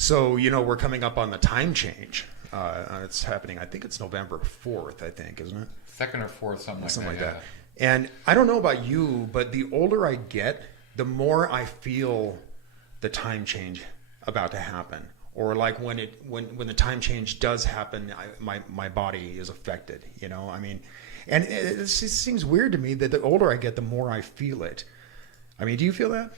So, we're coming up on the time change. It's happening, I think it's November 4th, I think, isn't it? Second or fourth, something like that. And I don't know about you, but the older I get, the more I feel the time change about to happen. Or like when the time change does happen, my body is affected, I mean, and it just seems weird to me that the older I get, the more I feel it. I mean, do you feel that?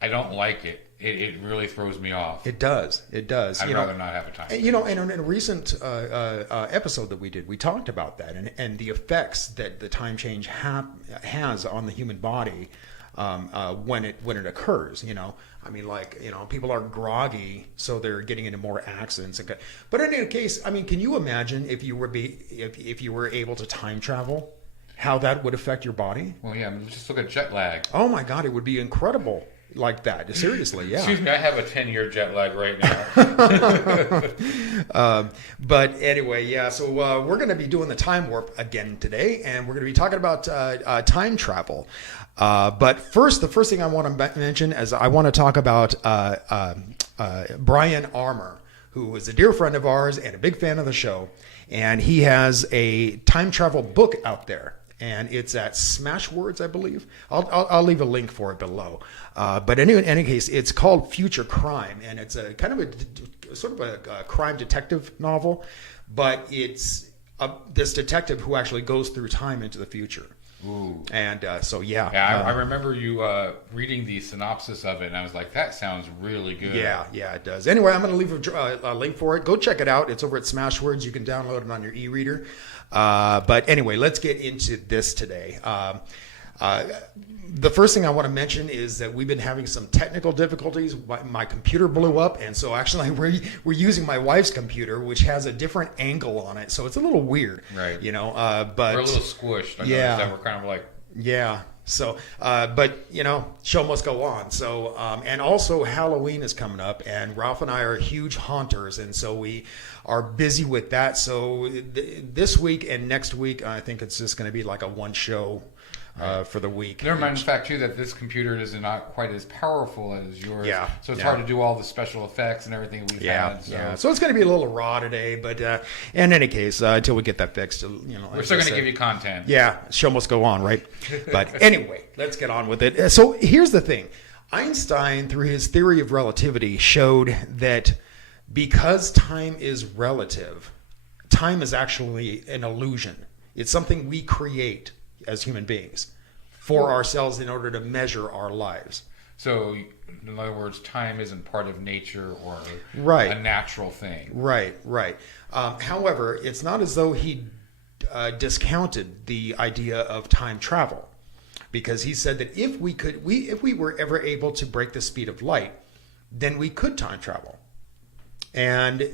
I don't like it. It really throws me off. It does. I'd rather not have a time. And, in a recent episode that we did, we talked about that and the effects that the time change has on the human body when it occurs. I mean, people are groggy, so they're getting into more accidents. But in any case, I mean, can you imagine if you were able to time travel, how that would affect your body? Well, yeah. Just look at jet lag. Oh my God, it would be incredible. Like that, seriously, yeah. Excuse me, I have a 10-year jet lag right now. But anyway, yeah. So we're going to be doing the time warp again today, and we're going to be talking about time travel. But first, the first thing I want to mention is I want to talk about Brian Armour, who is a dear friend of ours and a big fan of the show, and he has a time travel book out there. And it's at Smashwords, I believe. I'll leave a link for it below. But in any case, it's called Future Crime, and it's a kind of a sort of a crime detective novel. But it's this detective who actually goes through time into the future. Ooh. And so yeah. Yeah, I remember you reading the synopsis of it, and I was like, that sounds really good. Yeah, it does. Anyway, I'm going to leave a link for it. Go check it out. It's over at Smashwords. You can download it on your e-reader. But anyway, let's get into this today. The first thing I want to mention is that we've been having some technical difficulties. My computer blew up, and so actually we're using my wife's computer, which has a different angle on it, so it's a little weird. Right. But we're a little squished. I yeah. That we're kind of like. Yeah. So, but show must go on. So, and also Halloween is coming up, and Ralph and I are huge haunters, and so we are busy with that. So this week and next week, I think it's just going to be like a one show for the week. Never mind the fact too that this computer is not quite as powerful as yours. Yeah. So it's hard to do all the special effects and everything we've had. So. Yeah. So it's going to be a little raw today, but in any case, until we get that fixed, we're still going to give you content. Yeah. Show must go on, right? But anyway, let's get on with it. So here's the thing. Einstein, through his theory of relativity, showed that because time is relative, time is actually an illusion. It's something we create as human beings for ourselves in order to measure our lives. So, in other words, time isn't part of nature or a natural thing. Right. However, it's not as though he discounted the idea of time travel, because he said that if we were ever able to break the speed of light, then we could time travel. And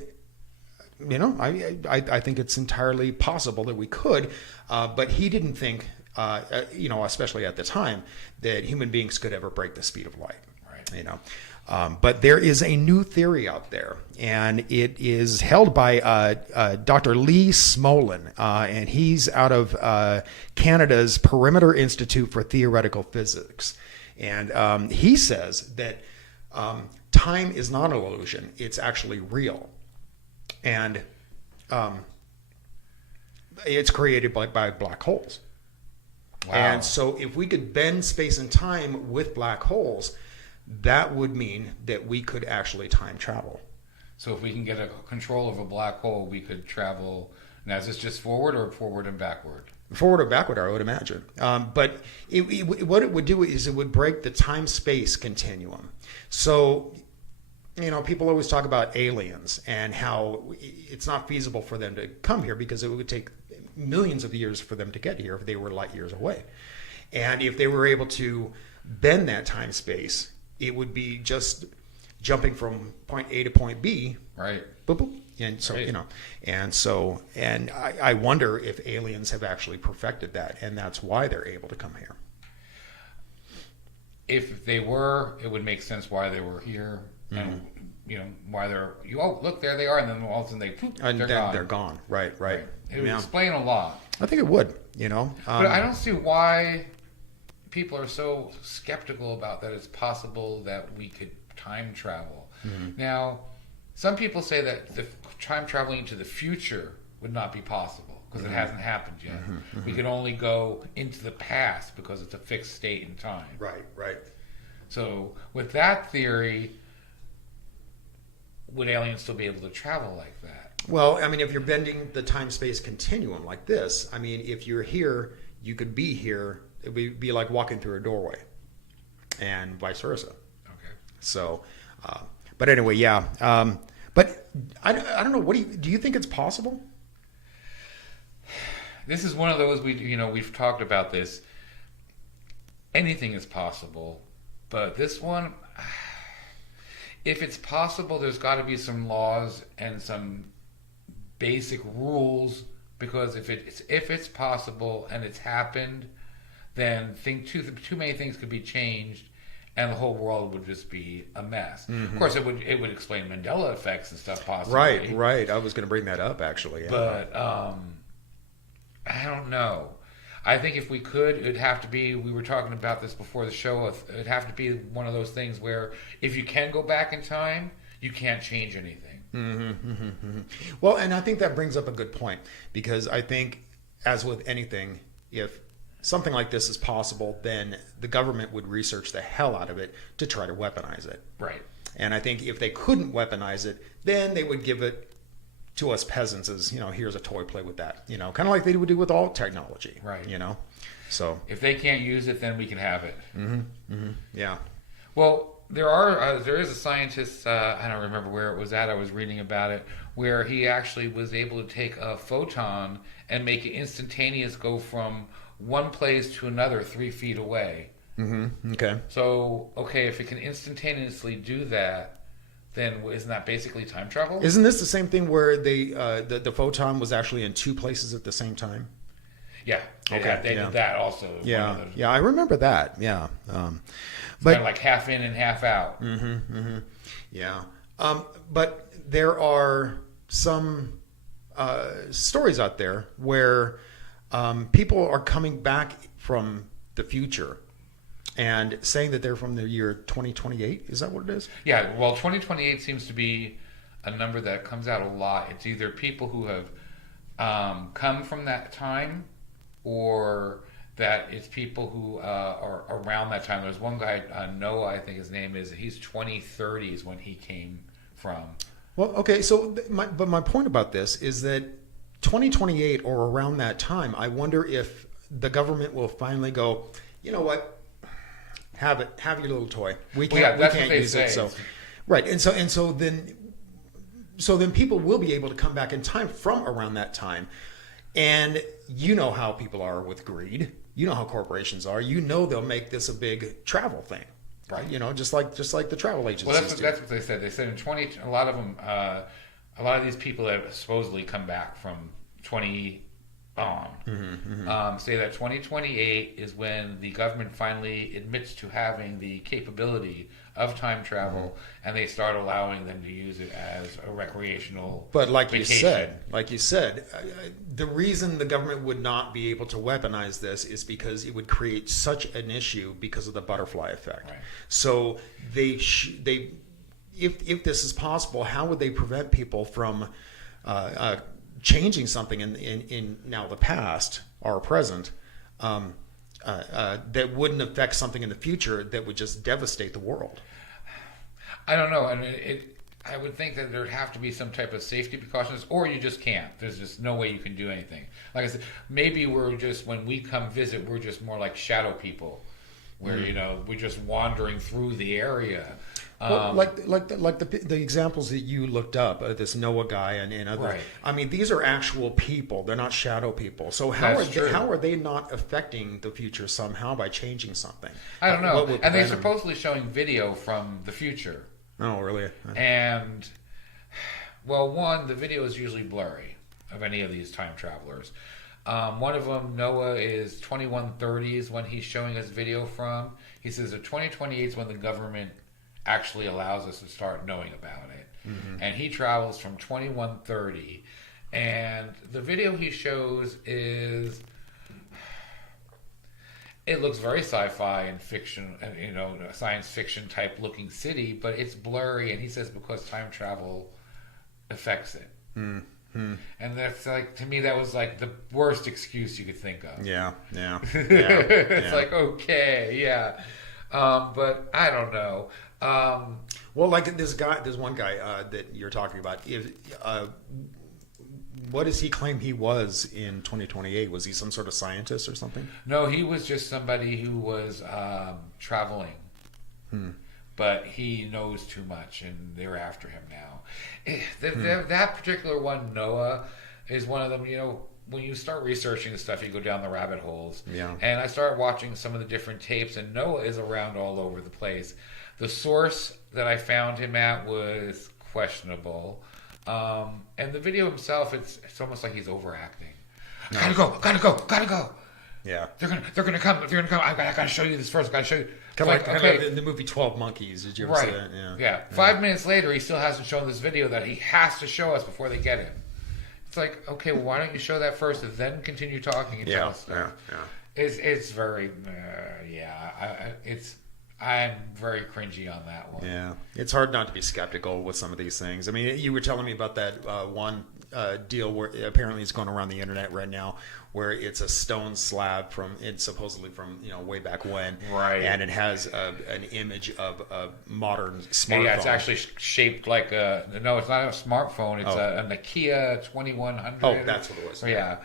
I think it's entirely possible that we could, but he didn't think, especially at the time, that human beings could ever break the speed of light. Right. But there is a new theory out there, and it is held by Dr. Lee Smolin, and he's out of Canada's Perimeter Institute for Theoretical Physics. And he says that time is not an illusion, it's actually real. And it's created by black holes. Wow. And so if we could bend space and time with black holes, that would mean that we could actually time travel. So if we can get a control of a black hole, we could travel. Now, is this just forward or forward and backward? Forward or backward, I would imagine. But what it would do is it would break the time-space continuum. So, people always talk about aliens and how it's not feasible for them to come here because it would take millions of years for them to get here if they were light years away. And if they were able to bend that time-space, it would be just jumping from point A to point B. Right. Boop, boop. And so, right. and I wonder if aliens have actually perfected that, and that's why they're able to come here. If they were, it would make sense why they were here, and why they're. Look, there they are, and then all of a sudden they're gone. They're gone. Right. It would explain a lot. I think it would. But I don't see why people are so skeptical about that it's possible that we could time travel. Now, some people say that the time traveling into the future would not be possible because it hasn't happened yet. We can only go into the past because it's a fixed state in time. Right. So with that theory, would aliens still be able to travel like that? Well, I mean, if you're bending the time-space continuum like this, I mean, if you're here, you could be here. It would be like walking through a doorway, and vice versa. Okay. So, but anyway, yeah. But I don't know. What do you think it's possible? This is one of those we've talked about this. Anything is possible, but this one, if it's possible, there's got to be some laws and some basic rules, because if it's possible and it's happened, then too many things could be changed, and the whole world would just be a mess. Of course, it would explain Mandela effects and stuff possibly. Right. I was going to bring that up actually. Yeah. But I don't know. I think if we could, it'd have to be. We were talking about this before the show. It'd have to be one of those things where if you can go back in time, you can't change anything. Well, and I think that brings up a good point, because I think, as with anything, if something like this is possible, then the government would research the hell out of it to try to weaponize it. Right. And I think if they couldn't weaponize it, then they would give it to us peasants as, here's a toy, play with that. Kind of like they would do with all technology. Right. So if they can't use it, then we can have it. Yeah. Well, there is a scientist, I don't remember where it was at, I was reading about it, where he actually was able to take a photon and make it instantaneous, go from one place to another 3 feet away. Okay. So, if it can instantaneously do that, then isn't that basically time travel? Isn't this the same thing where the photon was actually in 2 places at the same time? Yeah. Okay. They did that also. Yeah. I remember that. Yeah. But kind of like half in and half out. Yeah. But there are some stories out there where people are coming back from the future and saying that they're from the year 2028. Is that what it is? Yeah. Well, 2028 seems to be a number that comes out a lot. It's either people who have come from that time, or that it's people who are around that time. There's one guy, Noah, I think his name is. He's 2030s when he came from. Well, okay. So, my point about this is that 2028 or around that time, I wonder if the government will finally go, you know what, have your little toy. We can't use it. So, right, and so then people will be able to come back in time from around that time, and you know how people are with greed. You know how corporations are. They'll make this a big travel thing, right? Just like the travel agencies. Well, that's what they said. They said a lot of these people that have supposedly come back from 20 on say that 2028 is when the government finally admits to having the capability of time travel, and they start allowing them to use it as a recreational vacation. you said, the reason the government would not be able to weaponize this is because it would create such an issue because of the butterfly effect. Right. So if this is possible, how would they prevent people from changing something in now the past or present that wouldn't affect something in the future that would just devastate the world? I don't know. I mean, I would think that there'd have to be some type of safety precautions, or you just can't. There's just no way you can do anything. Like I said, maybe when we come visit, we're just more like shadow people, where we're just wandering through the area. Well, like the examples that you looked up, this Noah guy and other. Right. I mean, these are actual people. They're not shadow people. So how are they not affecting the future somehow by changing something? I don't know. And they're supposedly showing video from the future. Oh, really? And well, the video is usually blurry of any of these time travelers. One of them, Noah, is 2130s when he's showing us video from. He says that 2028 is when the government actually allows us to start knowing about it. And he travels from 2130, and the video he shows is, it looks very sci-fi and fiction, and science fiction type looking city, but it's blurry. And he says because time travel affects it. Mm-hmm. And that's like, to me, that was like the worst excuse you could think of. Yeah. It's like, okay, yeah. But I don't know. Well, like this one guy that you're talking about. What does he claim he was in 2028? Was he some sort of scientist or something? No, he was just somebody who was traveling. But he knows too much, and they're after him now. That particular one, Noah, is one of them. When you start researching this stuff, you go down the rabbit holes. Yeah. And I started watching some of the different tapes, and Noah is around all over the place. The source that I found him at was questionable. And the video himself, it's almost like he's overacting. No. Gotta go. Yeah. They're gonna come. I gotta show you this first. I gotta show you. Kind of like in the movie 12 Monkeys. Did you ever see that? Yeah. 5 minutes later, he still hasn't shown this video that he has to show us before they get him. It's like, okay, well, why don't you show that first and then continue talking and tell us stuff? Yeah. It's very, I'm very cringy on that one. Yeah. It's hard not to be skeptical with some of these things. I mean, you were telling me about that one deal where apparently it's going around the internet right now, where it's a stone slab supposedly from way back when, right? And it has an image of a modern smartphone. Yeah, it's actually shaped like it's not a smartphone. It's a Nokia 2100. Oh, that's what it was. Yeah.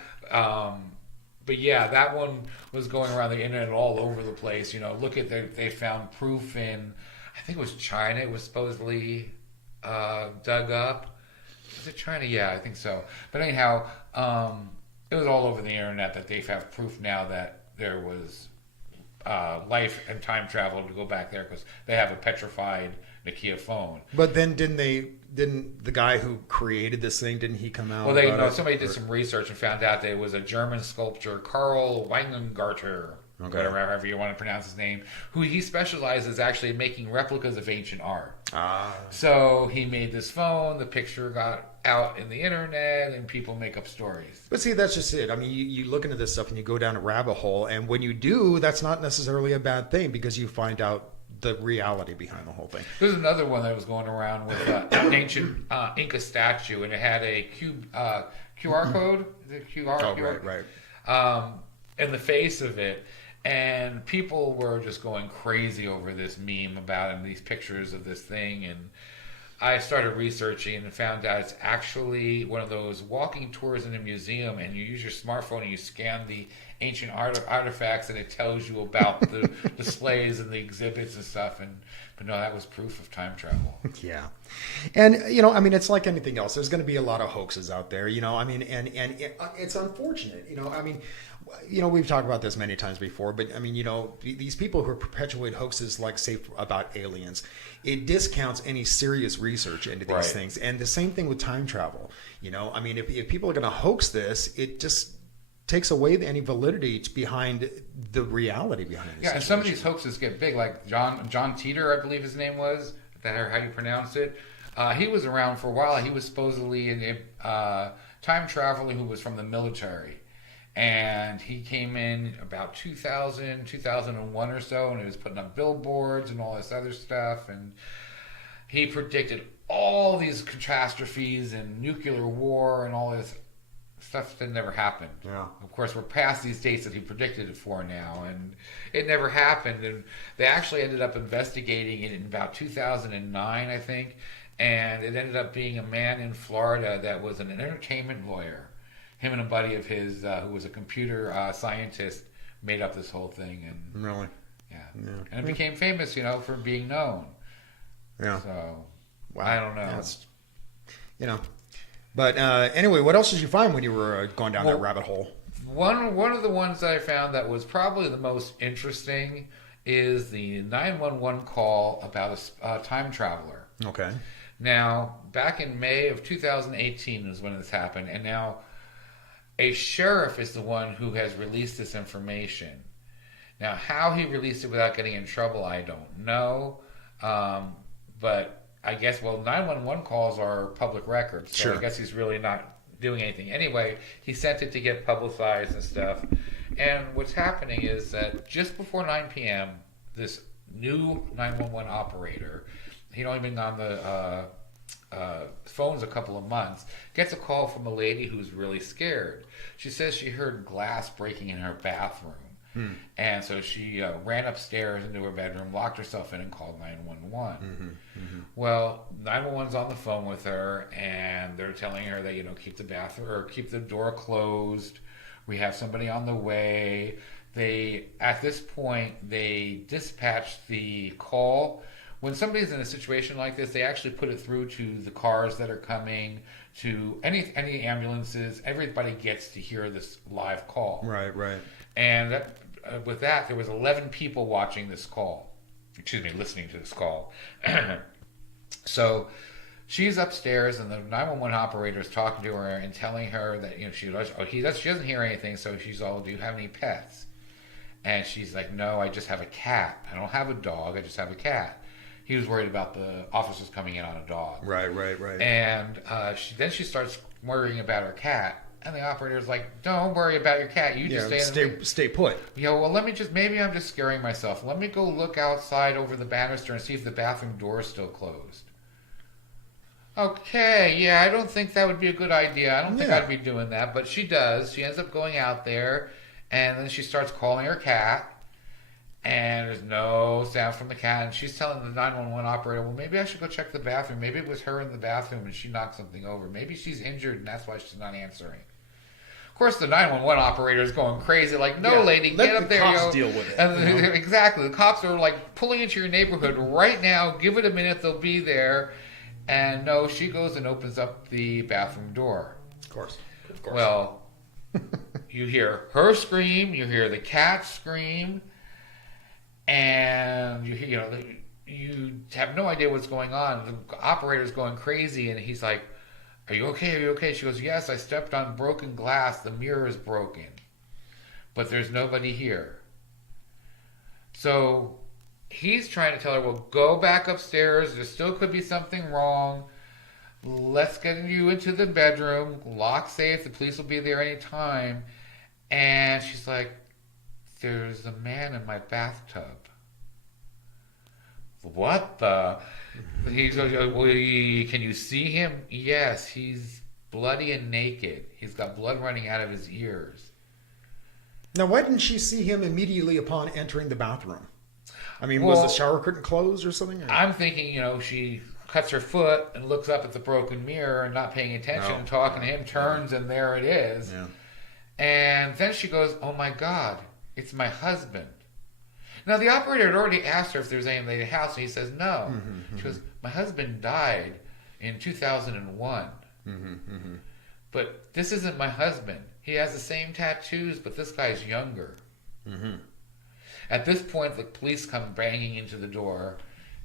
But yeah, that one was going around the internet all over the place. Look at they found proof in, I think it was China. It was supposedly dug up. Was it China? Yeah, I think so. But anyhow, it was all over the internet that they have proof now that there was life and time travel to go back there because they have a petrified Nokia phone. But then didn't the guy who created this thing, didn't he come out? Well, somebody did some research and found out that it was a German sculptor, Karl Weingarter, however you want to pronounce his name, who he specializes actually in making replicas of ancient art. So he made this phone, the picture got out in the internet, and people make up stories. But see, that's just it. I mean, you look into this stuff and you go down a rabbit hole, and when you do, that's not necessarily a bad thing because you find out the reality behind the whole thing. There's another one that was going around with an ancient Inca statue, and it had a QR code. The QR, right. In the face of it, and people were just going crazy over this meme about it and these pictures of this thing. And I started researching and found out it's actually one of those walking tours in a museum, and you use your smartphone and you scan the ancient artifacts, and it tells you about the displays and the exhibits and stuff. But no, that was proof of time travel. Yeah. And, I mean, it's like anything else. There's going to be a lot of hoaxes out there, I mean, and it's unfortunate, I mean, we've talked about this many times before, but I mean, these people who perpetuate hoaxes, like say about aliens, it discounts any serious research into these things. And the same thing with time travel. I mean, if people are going to hoax this, it just takes away any validity behind the reality behind it. Yeah, and some of these hoaxes get big, like John Teeter, I believe his name was, that how you pronounce it. He was around for a while. He was supposedly a time traveler who was from the military. And he came in about 2001 or so, and he was putting up billboards and all this other stuff. And he predicted all these catastrophes and nuclear war and all this stuff that never happened. Yeah. Of course, we're past these dates that he predicted it for now, and it never happened. And they actually ended up investigating it in about 2009, I think. And it ended up being a man in Florida that was an entertainment lawyer. Him and a buddy of his who was a computer scientist made up this whole thing. And really? Yeah. And it became famous, for being known. Yeah. So, wow. I don't know. That's, But anyway, what else did you find when you were going down that rabbit hole? One of the ones that I found that was probably the most interesting is the 911 call about a time traveler. Okay. Now, back in May of 2018 is when this happened, and now a sheriff is the one who has released this information. Now, how he released it without getting in trouble, I don't know. But I guess, 911 calls are public records, so sure. I guess he's really not doing anything. Anyway, he sent it to get publicized and stuff. And what's happening is that just before 9 p.m., this new 911 operator, he'd only been on the phones a couple of months, gets a call from a lady who's really scared. She says she heard glass breaking in her bathroom. And so she ran upstairs into her bedroom, locked herself in, and called 911. Well, 911's on the phone with her, and they're telling her that, keep the bathroom or keep the door closed. We have somebody on the way. At this point, they dispatch the call. When somebody's in a situation like this, they actually put it through to the cars that are coming, to any ambulances. Everybody gets to hear this live call. Right. And with that, there was 11 people watching this call. Listening to this call. So she's upstairs, and the 911 operator is talking to her and telling her that she doesn't hear anything. So she's all, "Do you have any pets?" And she's like, "No, I just have a cat. I don't have a dog. I just have a cat." He was worried about the officers coming in on a dog. Right. And she starts worrying about her cat. And the operator's like, "Don't worry about your cat. You just stay put." Well, maybe I'm just scaring myself. Let me go look outside over the banister and see if the bathroom door is still closed. Okay, yeah, I don't think that would be a good idea. I don't think I'd be doing that. But she does. She ends up going out there, and then she starts calling her cat. And there's no sound from the cat. And she's telling the 911 operator, "Well, maybe I should go check the bathroom. Maybe it was her in the bathroom and she knocked something over. Maybe she's injured and that's why she's not answering." Of course, the 911 operator is going crazy, like, "No, lady, get up there." Let the cops deal with it. And exactly. The cops are like pulling into your neighborhood right now. Give it a minute, they'll be there. And no, she goes and opens up the bathroom door. Of course. Well, you hear her scream, you hear the cat scream, and you have no idea what's going on. The operator's going crazy, and he's like, "Are you okay? Are you okay?" She goes, "Yes, I stepped on broken glass. The mirror is broken. But there's nobody here." So he's trying to tell her, "Well, go back upstairs. There still could be something wrong. Let's get you into the bedroom. Lock safe. The police will be there any time." And she's like, "There's a man in my bathtub." "What the?" He goes, "Well, can you see him?" "Yes, he's bloody and naked. He's got blood running out of his ears." Now, why didn't she see him immediately upon entering the bathroom? I mean, was the shower curtain closed or something? I'm thinking, she cuts her foot and looks up at the broken mirror and not paying attention and talking to him, turns, and there it is. Yeah. And then she goes, "Oh my God, it's my husband." Now, the operator had already asked her if there was anybody in the house, and he says no. She goes, "My husband died in 2001. But this isn't my husband. He has the same tattoos, but this guy's younger." At this point, the police come banging into the door,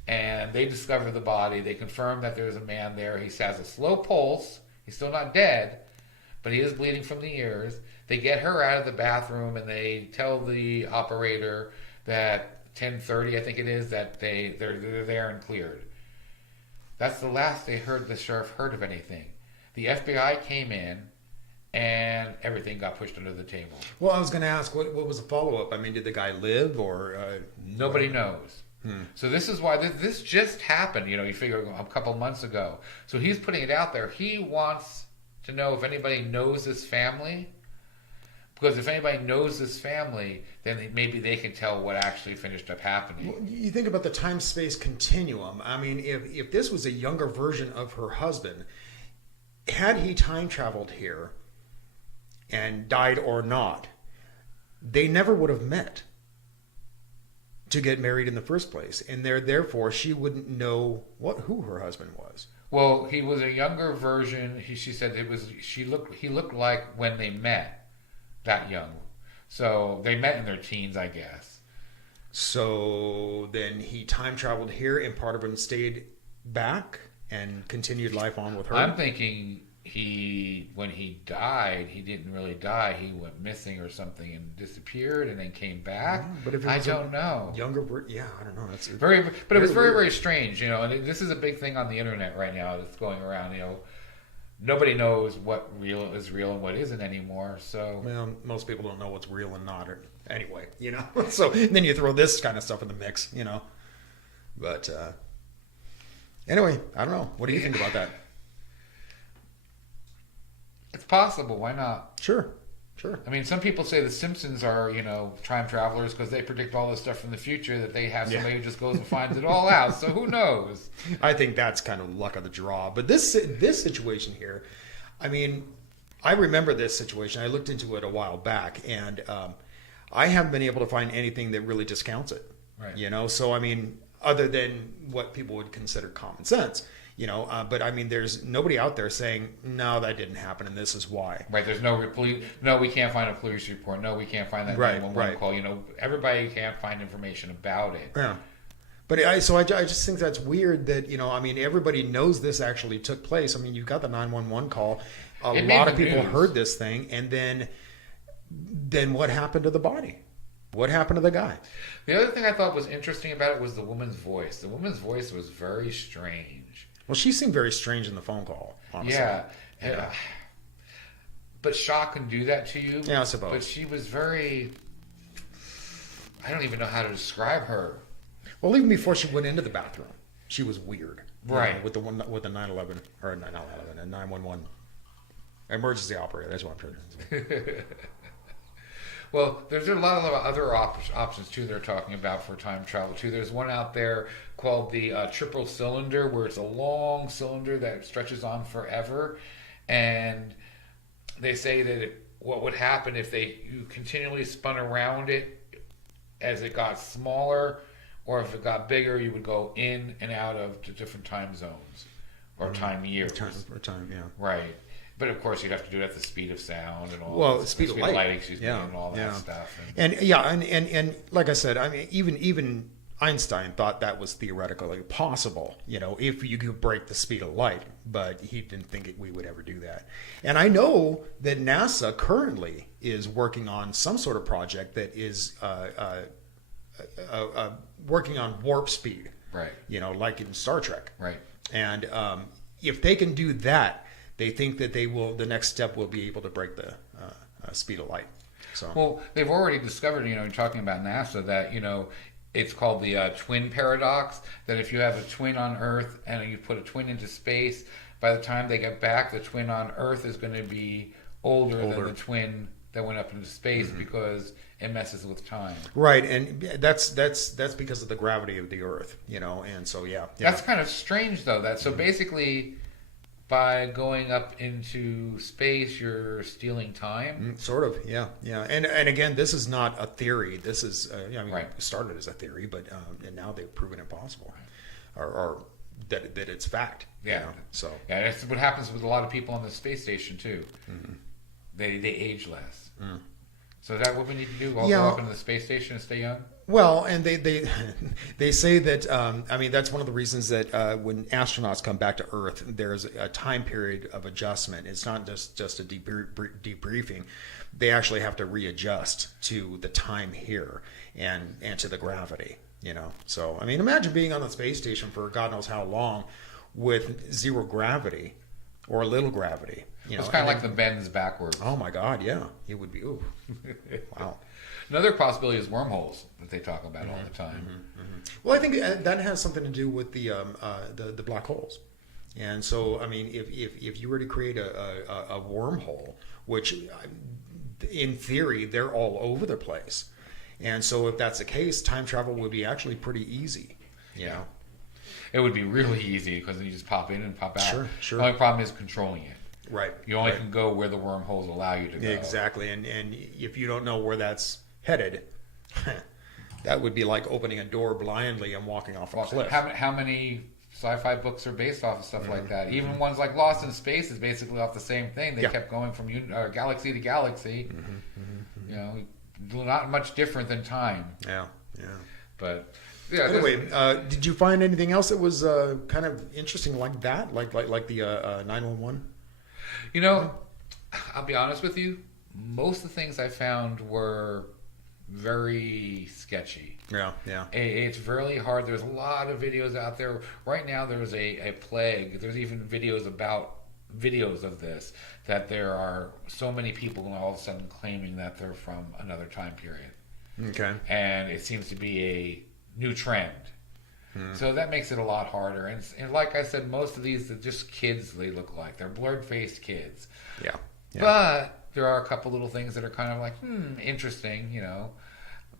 and they discover the body. They confirm that there's a man there. He has a slow pulse. He's still not dead, but he is bleeding from the ears. They get her out of the bathroom, and they tell the operator that 10:30, I think it is, that they're there and cleared. That's the last the sheriff heard of anything. The FBI came in, and everything got pushed under the table. Well, I was going to ask, what was the follow-up? I mean, did the guy live, or... Nobody knows. So this is why this just happened, you figure, a couple months ago. So he's putting it out there. He wants to know if anybody knows this family, because if anybody knows this family, then maybe they can tell what actually finished up happening. Well, you think about the time-space continuum. I mean, if this was a younger version of her husband, had he time-traveled here and died or not, they never would have met to get married in the first place, and therefore she wouldn't know who her husband was. Well, he was a younger version. She said he looked like when they met, that young. So they met in their teens, I guess. So then he time traveled here, and part of him stayed back and continued life on with her. I'm thinking when he died, he didn't really die. He went missing or something and disappeared, and then came back. But if it was I don't know. Younger, I don't know. That's it was very, very strange. And this is a big thing on the internet right now that's going around. nobody knows what real is real and what isn't anymore. So Well, most people don't know what's real and not. Or, anyway, So then you throw this kind of stuff in the mix, But anyway, I don't know. What do you think about that? it's possible. Why not? Sure. I mean, some people say the Simpsons are, time travelers because they predict all this stuff from the future, that they have somebody who just goes and finds it all out. So who knows? I think that's kind of luck of the draw. But this situation here, I mean, I remember this situation. I looked into it a while back, and I haven't been able to find anything that really discounts it. Right. So I mean, other than what people would consider common sense. But I mean, there's nobody out there saying, no, that didn't happen, and this is why. Right. There's no no, we can't find a police report. No, we can't find that 911 call. Everybody can't find information about it. Yeah. But I just think that's weird that, I mean, everybody knows this actually took place. I mean, you've got the 911 call. A lot of people heard this thing, and then what happened to the body? What happened to the guy? The other thing I thought was interesting about it was the woman's voice. The woman's voice was very strange. Well, she seemed very strange in the phone call, honestly. Yeah. But shock can do that to you. Yeah, I suppose. But she was very... I don't even know how to describe her. Well, even before she went into the bathroom, she was weird. Right. With the 911, or 911, and 911 emergency operator. That's what I'm trying to say. Well, there's a lot of other options too they're talking about for time travel too. There's one out there called the triple cylinder, where it's a long cylinder that stretches on forever, and they say that what would happen if you continually spun around it as it got smaller, or if it got bigger, you would go in and out of to different time zones or time years. Time, yeah. Right. But of course, you'd have to do it at the speed of sound and all. Well, speed of light, and all that stuff. And like I said, I mean, even Einstein thought that was theoretically possible. If you could break the speed of light, but he didn't think we would ever do that. And I know that NASA currently is working on some sort of project that is working on warp speed. Right. Like in Star Trek. Right. And if they can do that, they think that the next step will be able to break the speed of light. So. Well, they've already discovered, talking about NASA, that, it's called the twin paradox, that if you have a twin on Earth and you put a twin into space, by the time they get back, the twin on Earth is going to be older than the twin that went up into space, because it messes with time. Right, and that's because of the gravity of the Earth, and so That's kind of strange, though. So basically, by going up into space, you're stealing time. Sort of, yeah. And again, this is not a theory. This is, right. It started as a theory, but and now they've proven it possible, or that it's fact. Yeah. So that's what happens with a lot of people on the space station too. Mm-hmm. They age less. Mm. So is that what we need to do? Go up into the space station and stay young? Well, and they say that that's one of the reasons that when astronauts come back to Earth, there's a time period of adjustment. It's not just a debriefing. They actually have to readjust to the time here and to the gravity. So imagine being on the space station for God knows how long with zero gravity or little gravity. It's kind of like the bends backwards. Oh my God, yeah, it would be. Ooh, wow. Another possibility is wormholes that they talk about all the time. Well, I think that has something to do with the black holes. And so, if you were to create a wormhole, which in theory they're all over the place, and so if that's the case, time travel would be actually pretty easy. It would be really easy because you just pop in and pop out. Sure. The only problem is controlling it. Right. You only can go where the wormholes allow you to go. Exactly. And if you don't know where that's headed, that would be like opening a door blindly and walking off a cliff. How many sci-fi books are based off of stuff like that? Even ones like Lost in Space is basically off the same thing. They kept going from galaxy to galaxy. Not much different than time. Yeah. But anyway, did you find anything else that was kind of interesting like that, like the 911? I'll be honest with you. Most of the things I found were very sketchy. Yeah. It's really hard. There's a lot of videos out there right now. There's a plague. There's even videos about videos of this, that there are so many people all of a sudden claiming that they're from another time period. Okay. And it seems to be a new trend. So that makes it a lot harder. And like I said, most of these are just kids they look like. They're blurred-faced kids. Yeah. But there are a couple little things that are kind of like, interesting,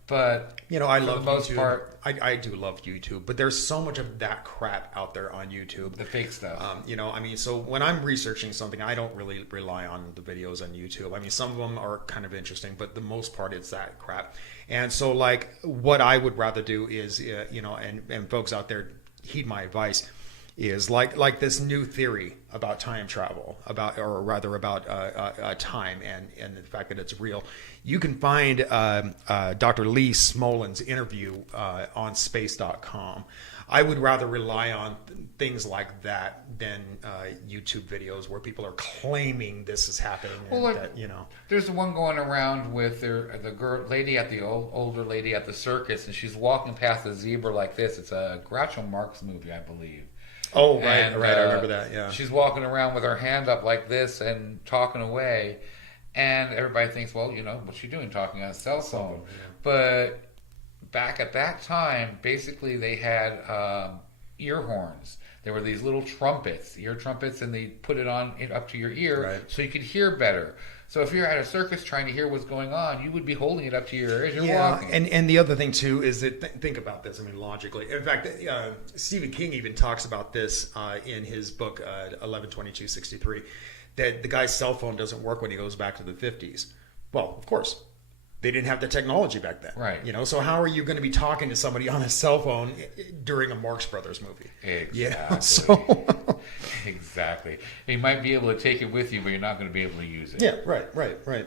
But I for love the most YouTube. part, I do love YouTube, but there's so much of that crap out there on YouTube. the fake stuff. So when I'm researching something, I don't really rely on the videos on YouTube. I mean, some of them are kind of interesting, but the most part, it's that crap. And so, like, what I would rather do is, and folks out there heed my advice, is like this new theory about time travel, about time and the fact that it's real. You can find Dr. Lee Smolin's interview on space.com. I would rather rely on things like that than YouTube videos where people are claiming this is happening. Well, there's the one going around with the lady at the older lady at the circus, and she's walking past a zebra like this. It's a Groucho Marx movie, I believe. Oh, right, And, right. I remember that, yeah. She's walking around with her hand up like this and talking away. And everybody thinks, well, what's she doing, talking on a cell phone? Yeah. But back at that time, basically they had ear horns. There were these little trumpets, ear trumpets, and they put it on up to your ear so you could hear better. So if you're at a circus trying to hear what's going on, you would be holding it up to your ear as you're walking. And the other thing too is that think about this. I mean, logically. In fact, Stephen King even talks about this in his book 11/22/63, that the guy's cell phone doesn't work when he goes back to the 50s. Well, of course, they didn't have the technology back then, right? So how are you going to be talking to somebody on a cell phone during a Marx Brothers movie? Exactly. Exactly. You might be able to take it with you, but you're not going to be able to use it. Yeah, right.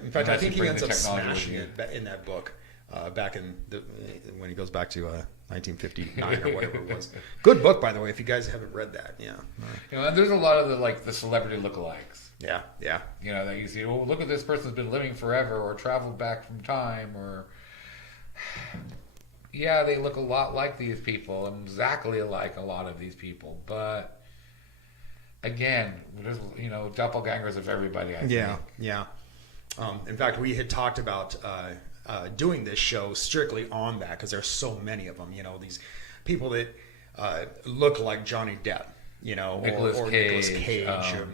In fact, I think he ends up technology smashing it in that book back when he goes back to 1959 or whatever it was. Good book, by the way, if you guys haven't read that. Yeah. And there's a lot of the celebrity lookalikes. Yeah. That you see, well, look at this person's been living forever or traveled back from time or... Yeah, they look a lot like these people, exactly like a lot of these people, but... Again, there's doppelgangers of everybody. I think. Yeah. In fact, we had talked about doing this show strictly on that because there's so many of them. These people that look like Johnny Depp. Nicolas or Cage, Nicolas Cage.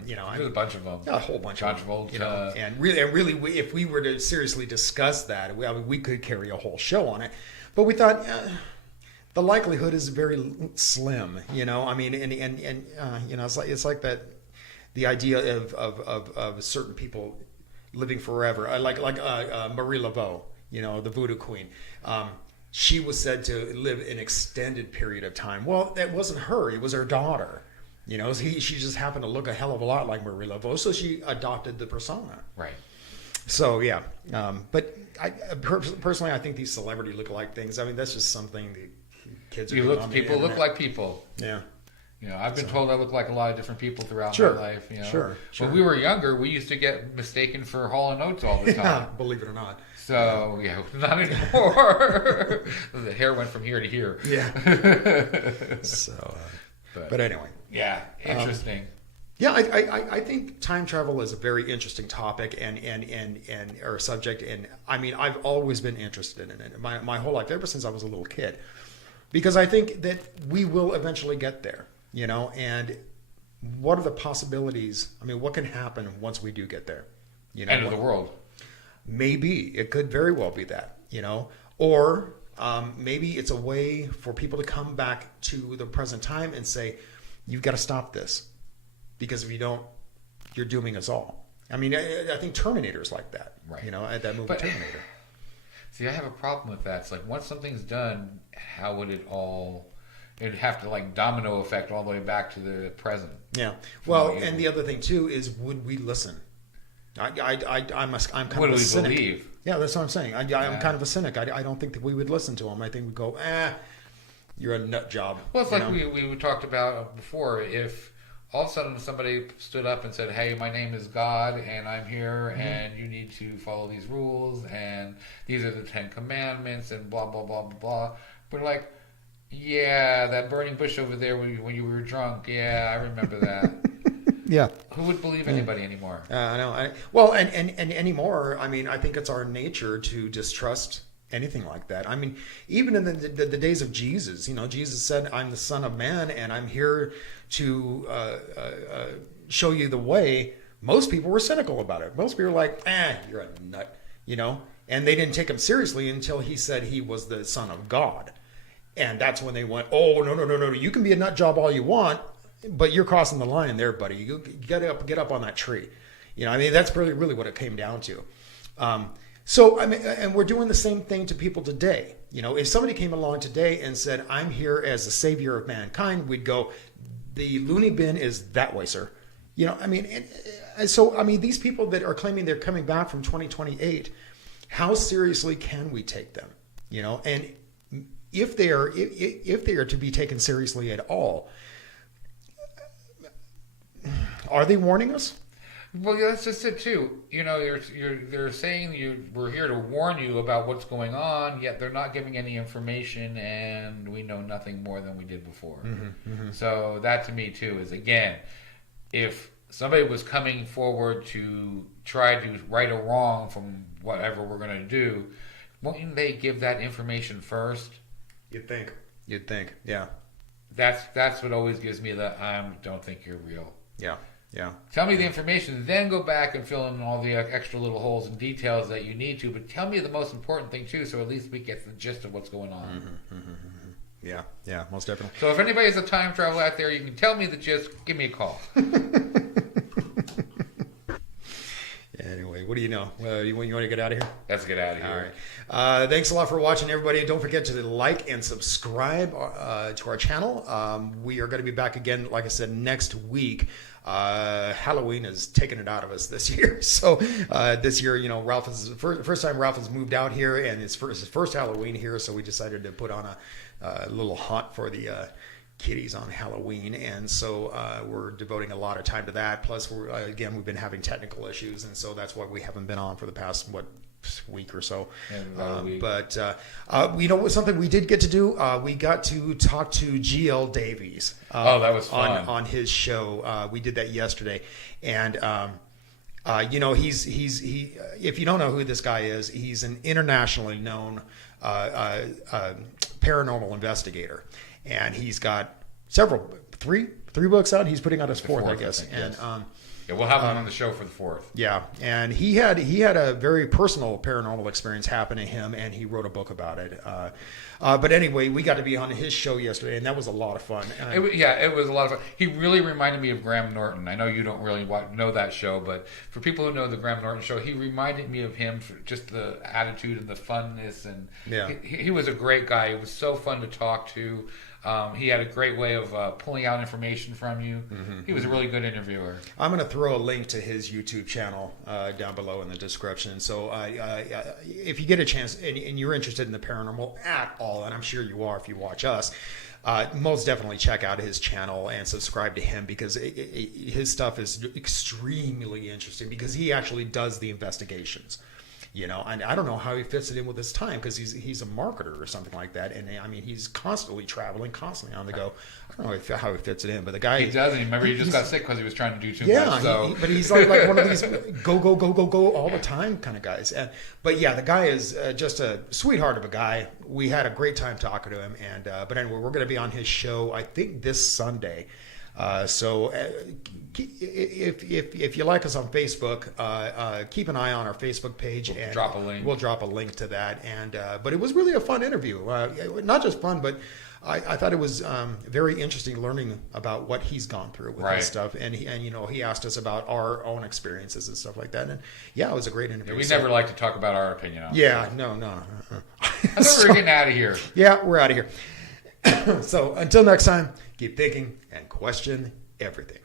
There's a bunch of them. A whole bunch of them. And really, if we were to seriously discuss that, we could carry a whole show on it. But we thought. The likelihood is very slim, I mean, and it's like that, the idea of certain people living forever, like Marie Laveau, the Voodoo Queen. She was said to live an extended period of time. Well, that wasn't her; it was her daughter. She just happened to look a hell of a lot like Marie Laveau, so she adopted the persona. Right. So yeah, but personally, I think these celebrity look-alike things. I mean, that's just something that kids are doing on the people internet. look like people. Yeah. I've been told I look like a lot of different people throughout my life. Sure. When we were younger, we used to get mistaken for Hall & Oates all the time. Believe it or not. So, not anymore. The hair went from here to here. Yeah. So, but anyway. Yeah, interesting. Yeah, I think time travel is a very interesting topic and or subject, and I mean I've always been interested in it my whole life, ever since I was a little kid, because I think that we will eventually get there, and what are the possibilities? I mean, what can happen once we do get there? End of the world. Maybe it could very well be that, or maybe it's a way for people to come back to the present time and say, you've got to stop this. Because if you don't, you're dooming us all. I mean, I think Terminator's like that. Right. That movie Terminator. See, I have a problem with that. It's like once something's done, how would it all? It'd have to domino effect all the way back to the present. Yeah. Well, and the other thing too is, would we listen? I'm kind of a cynic. What do we believe? Yeah, that's what I'm saying. I'm kind of a cynic. I don't think that we would listen to him. I think we'd go, you're a nut job. Well, it's like we talked about before. If all of a sudden somebody stood up and said, hey, my name is God and I'm here and you need to follow these rules and these are the 10 commandments and blah, blah, blah, blah, blah. We're like, yeah, that burning bush over there when you were drunk. Yeah, I remember that. Yeah. Who would believe anybody anymore? I know. Well, and anymore, I mean, I think it's our nature to distrust anything like that. I mean, even in the days of Jesus, Jesus said, "I'm the Son of Man, and I'm here to show you the way." Most people were cynical about it. Most people were like, you're a nut, and they didn't take him seriously until he said he was the Son of God. And that's when they went, oh, no. You can be a nut job all you want, but you're crossing the line there, buddy. You get up on that tree. I mean, that's really what it came down to. So, I mean, and we're doing the same thing to people today. If somebody came along today and said, I'm here as the savior of mankind, we'd go, the loony bin is that way, sir. I mean, and so, I mean, these people that are claiming they're coming back from 2028, how seriously can we take them? And if they are to be taken seriously at all, are they warning us? Well, yeah, that's just it too. They're saying we're here to warn you about what's going on, yet they're not giving any information, and we know nothing more than we did before. So that to me too is, again, if somebody was coming forward to try to right a wrong from whatever we're going to do, won't they give that information first? You'd think, yeah. That's what always gives me the I don't think you're real. Yeah. Tell me the information, then go back and fill in all the extra little holes and details that you need to. But tell me the most important thing too, so at least we get the gist of what's going on. Yeah, most definitely. So if anybody has a time travel out there, you can tell me the gist. Give me a call. Anyway, what do you know? You want to get out of here? Let's get out of here. All right. Thanks a lot for watching, everybody. Don't forget to like and subscribe to our channel. We are going to be back again, like I said, next week. Halloween is taking it out of us this year. So this year, Ralph is first time Ralph has moved out here, and it's his first Halloween here. So we decided to put on a little hunt for the kitties on Halloween, and so we're devoting a lot of time to that. Plus, we've been having technical issues, and so that's why we haven't been on for the past week or so. But something we did get to do, we got to talk to GL Davies. That was fun on his show. We did that yesterday, and he's if you don't know who this guy is, he's an internationally known paranormal investigator. And he's got three books out. He's putting out his fourth, I guess. And we'll have him on the show for the 4th. Yeah, and he had a very personal paranormal experience happen to him, and he wrote a book about it. But anyway, we got to be on his show yesterday, and that was a lot of fun. It was a lot of fun. He really reminded me of Graham Norton. I know you don't really know that show, but for people who know the Graham Norton show, he reminded me of him for just the attitude and the funness. And he was a great guy. He was so fun to talk to. He had a great way of pulling out information from you. He was a really good interviewer. I'm going to throw a link to his YouTube channel down below in the description. So if you get a chance and you're interested in the paranormal at all, and I'm sure you are if you watch us, most definitely check out his channel and subscribe to him, because his stuff is extremely interesting, because he actually does the investigations. And I don't know how he fits it in with his time, because he's a marketer or something like that. And I mean, he's constantly traveling, constantly on the go. I don't know how he fits it in, but the guy... He doesn't. Remember, he just got sick because he was trying to do too much. So. But he's like one of these go all the time kind of guys. But yeah, the guy is just a sweetheart of a guy. We had a great time talking to him. But anyway, we're going to be on his show, I think, this Sunday. So if you like us on Facebook, keep an eye on our Facebook page, and we'll drop a link to that. But it was really a fun interview. Not just fun, but I thought it was very interesting learning about what he's gone through with his stuff. And he asked us about our own experiences and stuff like that. And yeah, it was a great interview. We never like to talk about our opinion on it. Yeah, no. I thought we were getting out of here. Yeah, we're out of here. So until next time, keep thinking and question everything.